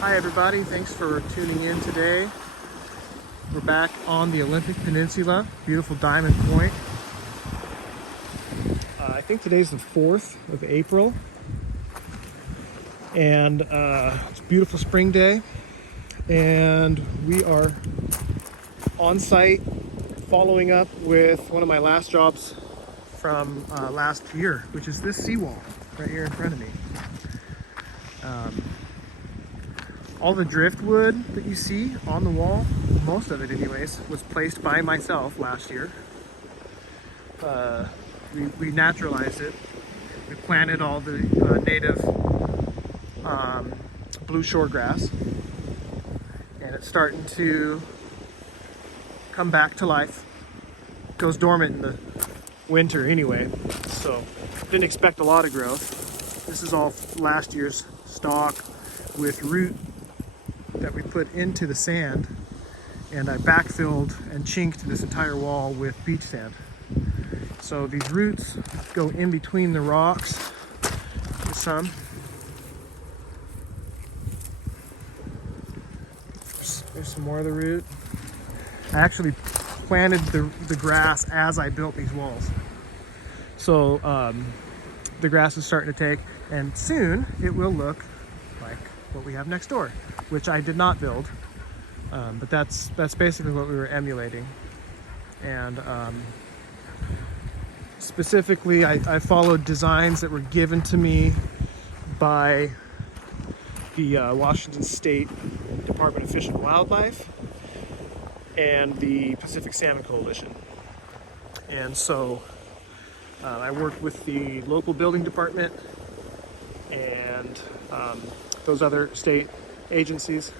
Hi everybody, thanks for tuning in today. We're back on the Olympic Peninsula, beautiful Diamond Point. I think today's the 4th of April, and it's a beautiful spring day, and we are on site following up with one of my last jobs from last year, which is this seawall right here in front of me. All the driftwood that you see on the wall, most of it anyways, was placed by myself last year. We naturalized it. We planted all the native blue shoregrass, and it's starting to come back to life. It goes dormant in the winter anyway, so didn't expect a lot of growth. This is all last year's stock with root that we put into the sand, and I backfilled and chinked this entire wall with beach sand. So these roots go in between the rocks. There's some. There's some more of the root. I actually planted the grass as I built these walls. So the grass is starting to take, and soon it will look like what we have next door, which I did not build, but that's basically what we were emulating. And specifically, I followed designs that were given to me by the Washington State Department of Fish and Wildlife and the Pacific Salmon Coalition. And so I worked with the local building department and those other state agencies.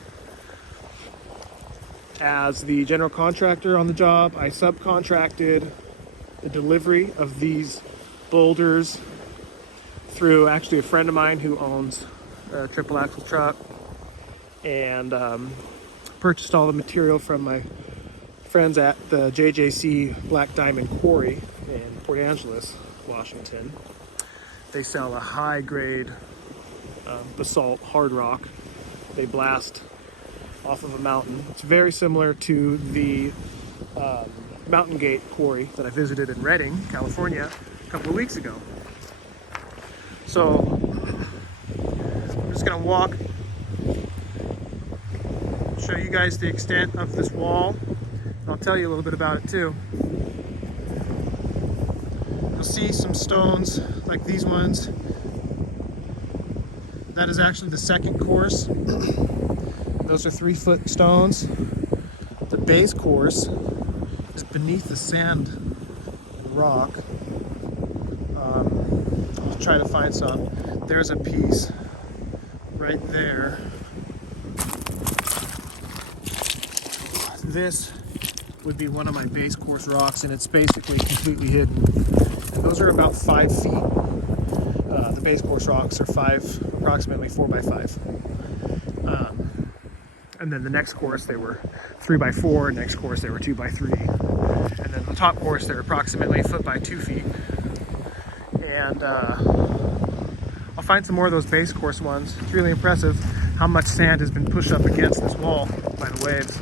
As the general contractor on the job, I subcontracted the delivery of these boulders through actually a friend of mine who owns a triple axle truck, and purchased all the material from my friends at the JJC Black Diamond Quarry in Port Angeles, Washington. They sell a high grade basalt hard rock. They blast off of a mountain. It's very similar to the Mountain Gate quarry that I visited in Redding, California a couple of weeks ago. So I'm just gonna walk, show you guys the extent of this wall, and I'll tell you a little bit about it too. You'll see some stones like these ones. That is actually the second course. Those are 3-foot stones. The base course is beneath the sand and rock. I'll try to find some. There's a piece right there. This would be one of my base course rocks, and it's basically completely hidden. And those are about 5 feet. The base course rocks are approximately 4 by 5. And then the next course they were 3 by 4. Next course they were 2 by 3. And then the top course they're approximately 1 foot by 2 feet. And I'll find some more of those base course ones. It's really impressive how much sand has been pushed up against this wall by the waves.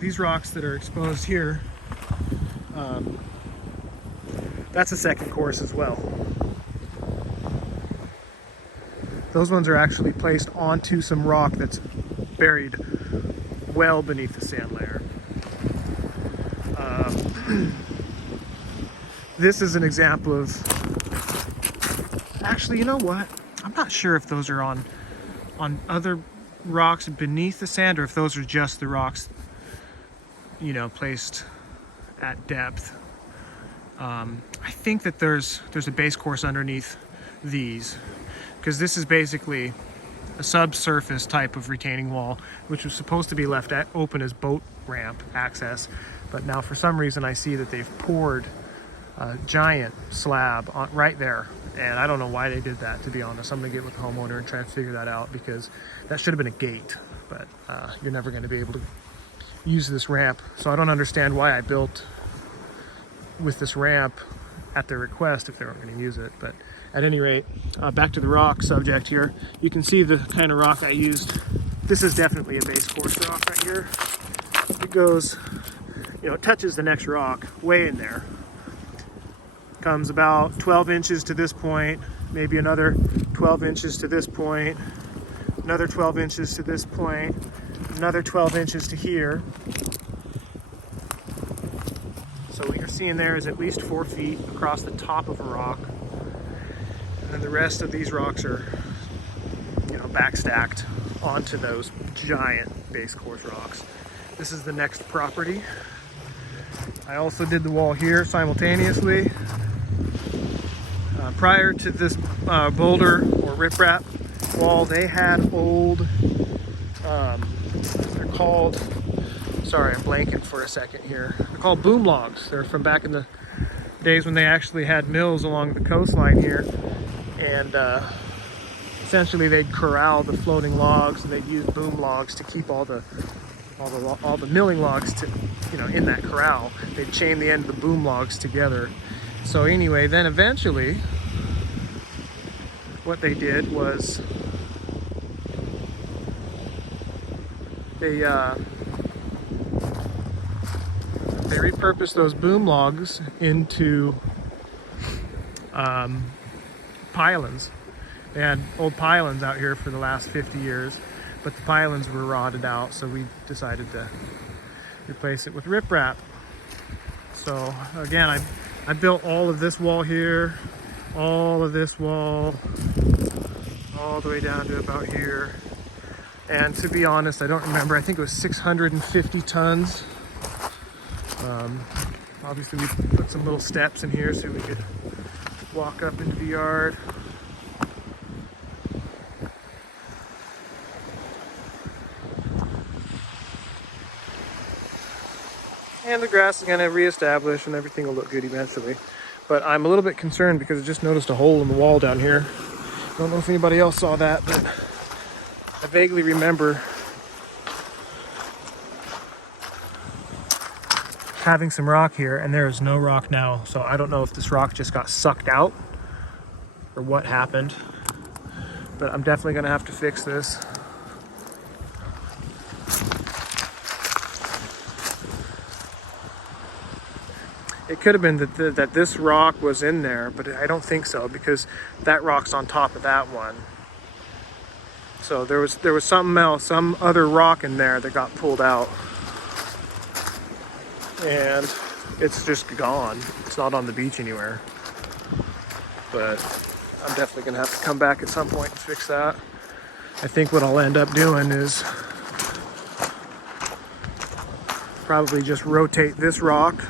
These rocks that are exposed here, that's a second course as well. Those ones are actually placed onto some rock that's buried well beneath the sand layer. This is an example of, actually, you know what? I'm not sure if those are on other rocks beneath the sand, or if those are just the rocks, you know, placed at depth. I think that there's a base course underneath these, because this is basically a subsurface type of retaining wall, which was supposed to be left open as boat ramp access. But now for some reason I see that they've poured a giant slab right there. And I don't know why they did that, to be honest. I'm gonna get with the homeowner and try to figure that out, because that should have been a gate, but you're never gonna be able to use this ramp. So I don't understand why I built with this ramp at their request if they weren't gonna use it. But At any rate, back to the rock subject here. You can see the kind of rock I used. This is definitely a base course rock right here. It goes, you know, it touches the next rock way in there. Comes about 12 inches to this point, maybe another 12 inches to this point, another 12 inches to this point, another 12 inches to here. So what you're seeing there is at least 4 feet across the top of a rock. And then the rest of these rocks are, you know, backstacked onto those giant base course rocks. This is the next property. I also did the wall here simultaneously. Prior to this boulder or riprap wall, they had old, they're called, sorry, I'm blanking for a second here. They're called boom logs. They're from back in the days when they actually had mills along the coastline here. And essentially they'd corral the floating logs, and they'd use boom logs to keep all the milling logs to, you know, in that corral. They'd chain the end of the boom logs together. So anyway, then eventually what they did was they repurposed those boom logs into pylons. They had old pylons out here for the last 50 years, but the pylons were rotted out, so we decided to replace it with riprap. So again, I built all of this wall here, all of this wall, all the way down to about here. And to be honest, I don't remember. I think it was 650 tons. Obviously we put some little steps in here so we could walk up into the yard. And the grass is going to reestablish and everything will look good eventually. But I'm a little bit concerned because I just noticed a hole in the wall down here. Don't know if anybody else saw that, but I vaguely remember having some rock here, and there is no rock now. So I don't know if this rock just got sucked out or what happened, but I'm definitely going to have to fix this. It could have been that this rock was in there, but I don't think so, because that rock's on top of that one. So there was something else, some other rock in there that got pulled out. And it's just gone. It's not on the beach anywhere. But I'm definitely gonna have to come back at some point and fix that. I think what I'll end up doing is probably just rotate this rock.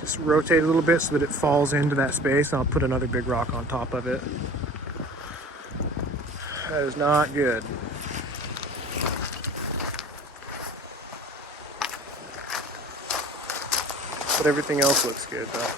Just rotate a little bit so that it falls into that space, and I'll put another big rock on top of it. That is not good. But everything else looks good though.